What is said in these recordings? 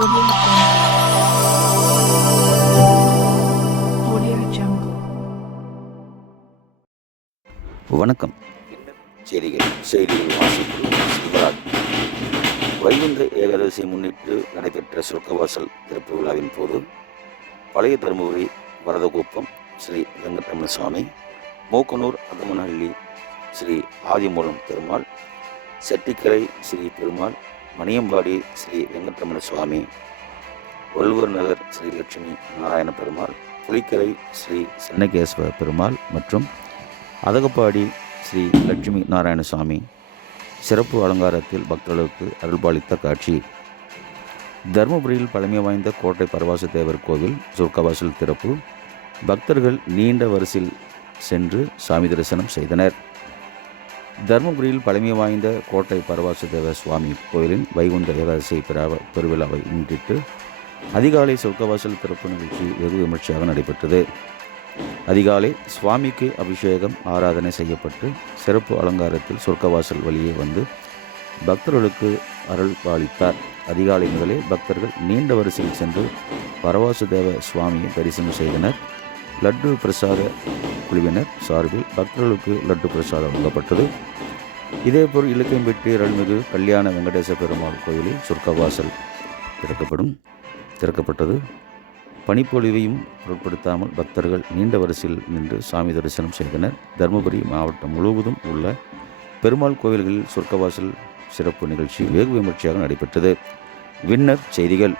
Audio Jungle. வணக்கம். செய்திகள் வாசிப்பு சிவராஜ். வைகுண்ட ஏகாதசியை முன்னிட்டு நடைபெற்ற சொர்க்கவாசல் திறப்பு விழாவின் போது பழைய தருமபுரி வரதகுப்பம் ஸ்ரீ வெங்கட்ரமண சுவாமி, மூக்கனூர் அகமனஹள்ளி ஸ்ரீ ஆதிமூலம் பெருமாள், செட்டிக்கரை ஸ்ரீ பெருமாள், மணியம்பாடி ஸ்ரீ வெங்கட்ரமண சுவாமி, வள்ளுவர் நகர் ஸ்ரீ லட்சுமி நாராயண பெருமாள், புலிக்கரை ஸ்ரீ சென்னகேஸ்வர பெருமாள் மற்றும் அதகப்பாடி ஸ்ரீ லட்சுமி நாராயண சுவாமி சிறப்பு அலங்காரத்தில் பக்தர்களுக்கு அருள்பாலித்த காட்சி. தருமபுரியில் பழமை வாய்ந்த கோட்டை பரவாச தேவர் கோவில் சொர்க்கவாசல் திறப்பு. பக்தர்கள் நீண்ட வரிசையில் சென்று சாமி தரிசனம் செய்தனர். தருமபுரியில் பழமை வாய்ந்த கோட்டை பரவாச தேவர் சுவாமி கோவிலின் வைகுண்ட ஏகாதசி பெருவிழாவை முன்னிட்டு அதிகாலை சொர்க்கவாசல் திறப்பு நிகழ்ச்சி வெகு விமர்சையாக நடைபெற்றது. அதிகாலை சுவாமிக்கு அபிஷேகம் ஆராதனை செய்யப்பட்டு சிறப்பு அலங்காரத்தில் சொர்க்கவாசல் வழியே வந்து பக்தர்களுக்கு அருள் பாலித்தார். அதிகாலை முதலே பக்தர்கள் நீண்ட வரிசையில் சென்று பரவாசுதேவ சுவாமியை தரிசனம் செய்தனர். லட்டு பிரசாத குழுவினர் சார்பில் பக்தர்களுக்கு லட்டு பிரசாதம் வழங்கப்பட்டது. இதேபோல் இலக்கியம்பட்டி அருள்மிகு கல்யாண வெங்கடேச பெருமாள் கோயிலில் சொர்க்கவாசல் திறக்கப்பட்டது. பனிப்பொழிவையும் பொருட்படுத்தாமல் பக்தர்கள் நீண்ட வரிசையில் நின்று சாமி தரிசனம் செய்தனர். தருமபுரி மாவட்டம் முழுவதும் உள்ள பெருமாள் கோவில்களில் சொர்க்கவாசல் சிறப்பு நிகழ்ச்சி வெகு விமர்சையாக நடைபெற்றது. வின்னர் செய்திகள்.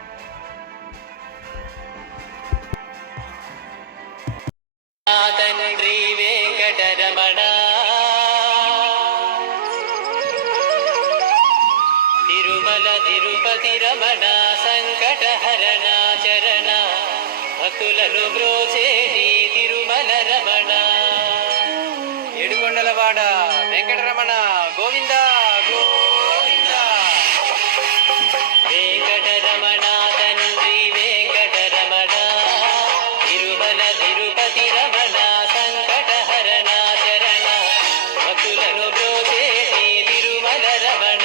తిరుపతి రమణ సంకటహరణ చరణ భక్తులను బ్రోచేటి తిరుమల రమణ ఏడుకొండలవాడ వెంకటరమణ గోవింద గోవింద. వెంకటరమణ తండ్రి వెంకటరమణ తిరుమల తిరుపతి రమణ సంకటహరణ చరణ భక్తులను బ్రోచేటి తిరుమల రమణ.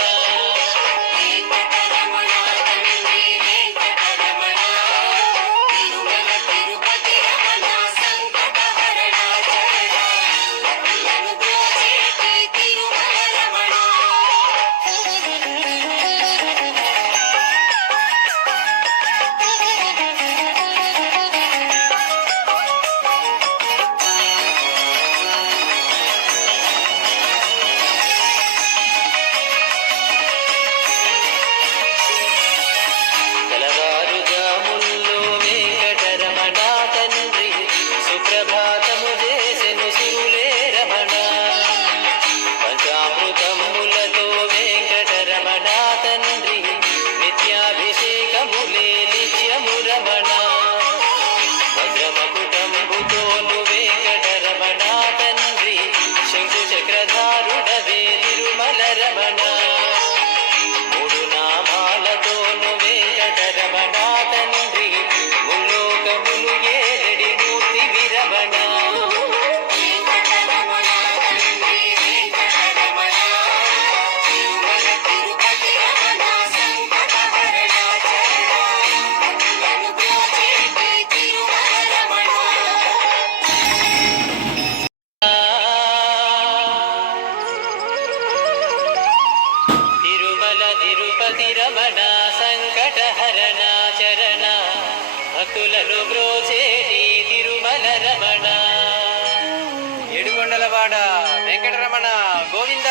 తిరుపతి రమణ సంకటహరణ చరణ భక్తులను బ్రోచేటి తిరుమల రమణ ఏడుకొండలవాడ వెంకటరమణ గోవింద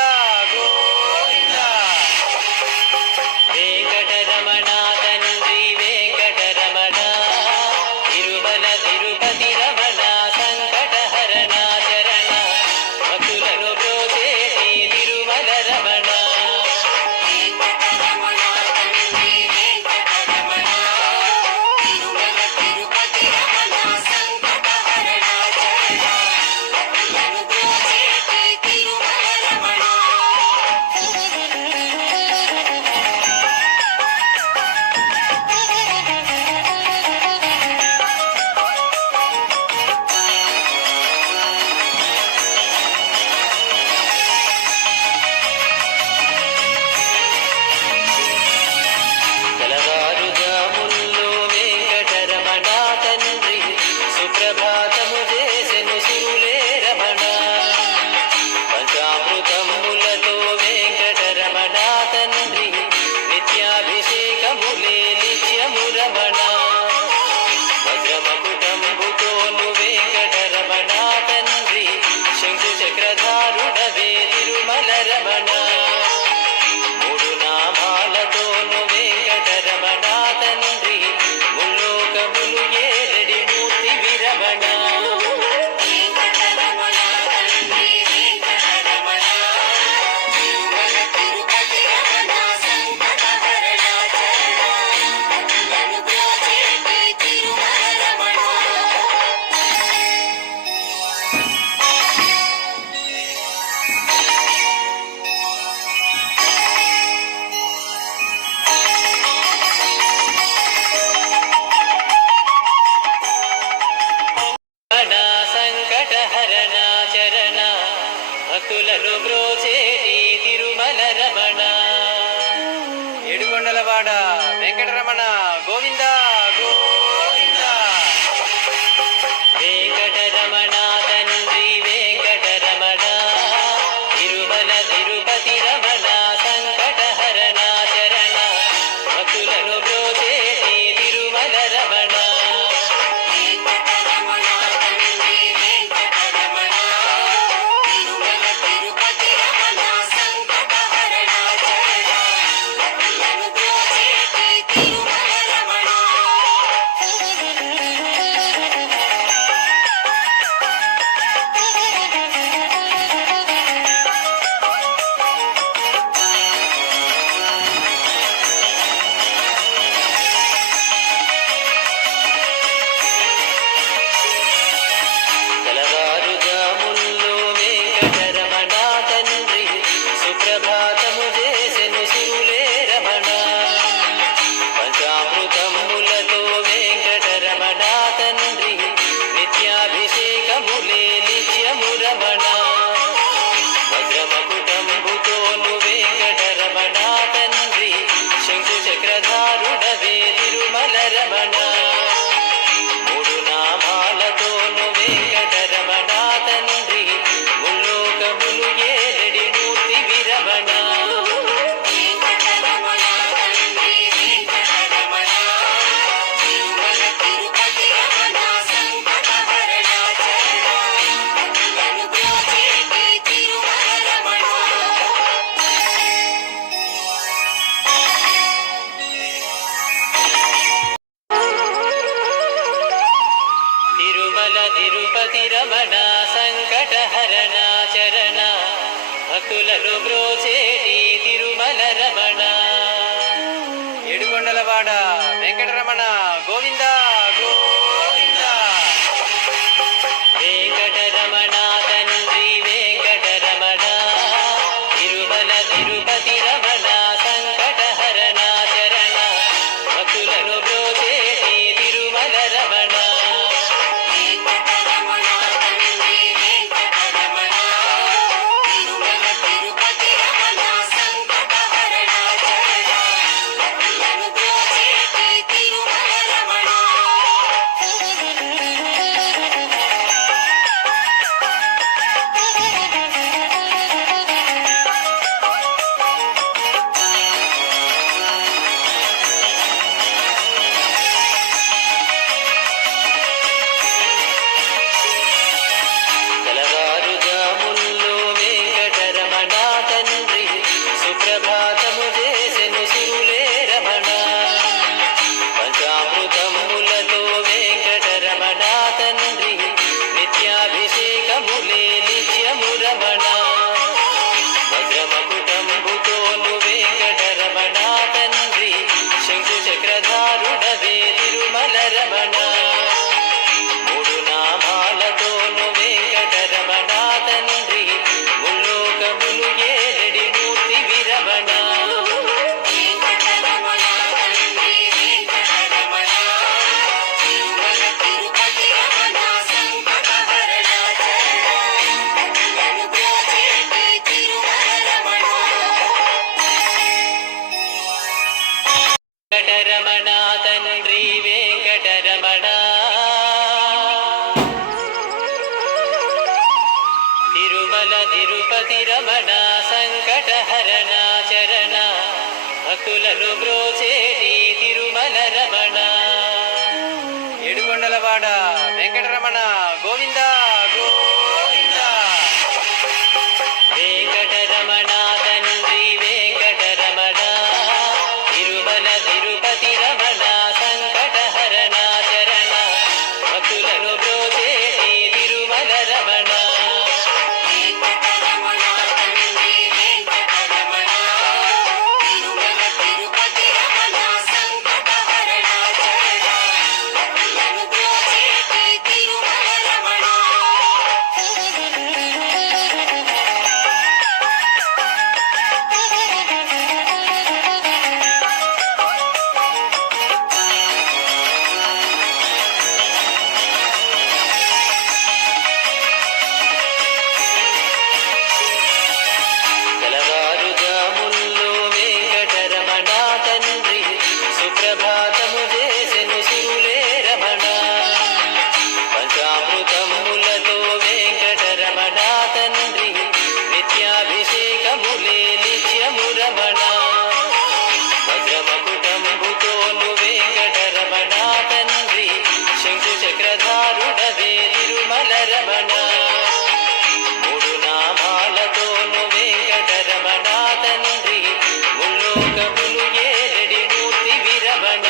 గోవింద. వెంకటరమణ తండ్రి వెంకటరమణ తిరుమల తిరుపతి రమణ సంకటహరణ చరణ భక్తులను బ్రోచేటి తిరుమల రమణ. అభిషేకములే నిత్యము రమణ వజ్రమకుటంబుతోను వెంకటరమణ తండ్రి శంకు చక్రధారుడవే తిరుమల రమణ మూడు నామాలతోను వెంకటరమణ తండ్రి ముల్లోకములు ఏరడి మూర్తి విరమణ సంకటహరణ చరణ భక్తులను బ్రోచేటి తిరుమల రమణ ఏడుకొండలవాడ వెంకటరమణ గోవింద గోవింద వెంకటరమణ తండ్రి వెంకటరమణ తిరుమల తిరుపతి రమణ సంకటహరణ చరణ భక్తులను బ్రోచేటి తిరుమల రమణ తెల్లవారుజాముల్లో వెంకటరమణ తండ్రి సుప్రభాతము చేసెను శివులే రమణ పంచామృతములతో వెంకటరమణ తండ్రి నిత్యాభిషేకములే నిత్యము రమణ వజ్రమకుటంబుతోను వెంకటరమణ తండ్రి శంకు చక్రధారుడవే తిరుమల రమణ మూడు నామాలతోను వెంకటరమణ తండ్రి ముల్లోకములు ఏరడి మూర్తి విరమణ తిరుమల తిరుపతి రమణ సంకటహరణ చరణ భక్తులను బ్రోచేటి తిరుమల రమణ ఏడుకొండలవాడ వెంకటరమణ గోవింద గోవింద వెంకటరమణ తండ్రి వెంకటరమణ తిరుమల తిరుపతి రమణ సంకటహరణ చరణ భక్తులను బ్రోచేటి తిరుమల రమణ ఏడుకొండలవాడ వెంకటరమణ గోవింద గోవింద. వెంకటరమణ తండ్రి వెంకటరమణ, తిరుమల తిరుపతి రమణ, సంకటహరణ చరణ, భక్తులను బ్రోచేటి తిరుమల రమణ. తెల్లవారుజాముల్లో వెంకటరమణ తండ్రి సుప్రభాతము చేసెను శివులే రమణ. పంచామృతములతో వెంకటరమణ తండ్రి నిత్యాభిషేకములే నిత్యము రమణ. వజ్రమకుటంబుతోను వెంకటరమణ తండ్రి శంకు చక్రధారుడవే తిరుమల రమణ. మూడు నామాలతోను వెంకటరమణ తండ్రి ముల్లోకములు ఏరడి మూర్తి విరమణ.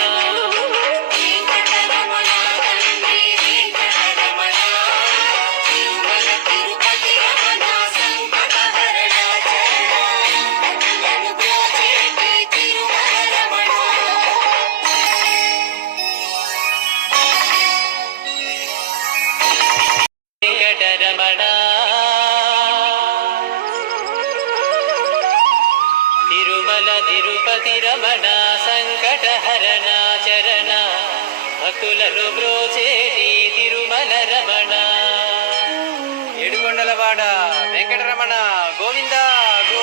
వెంకటరమణ తిరుమల తిరుపతి రమణ, సంకటహరణ చరణ, భక్తులను బ్రోచేటి తిరుమల రమణ. ఏడుకొండలవాడ వెంకటరమణ గోవింద గో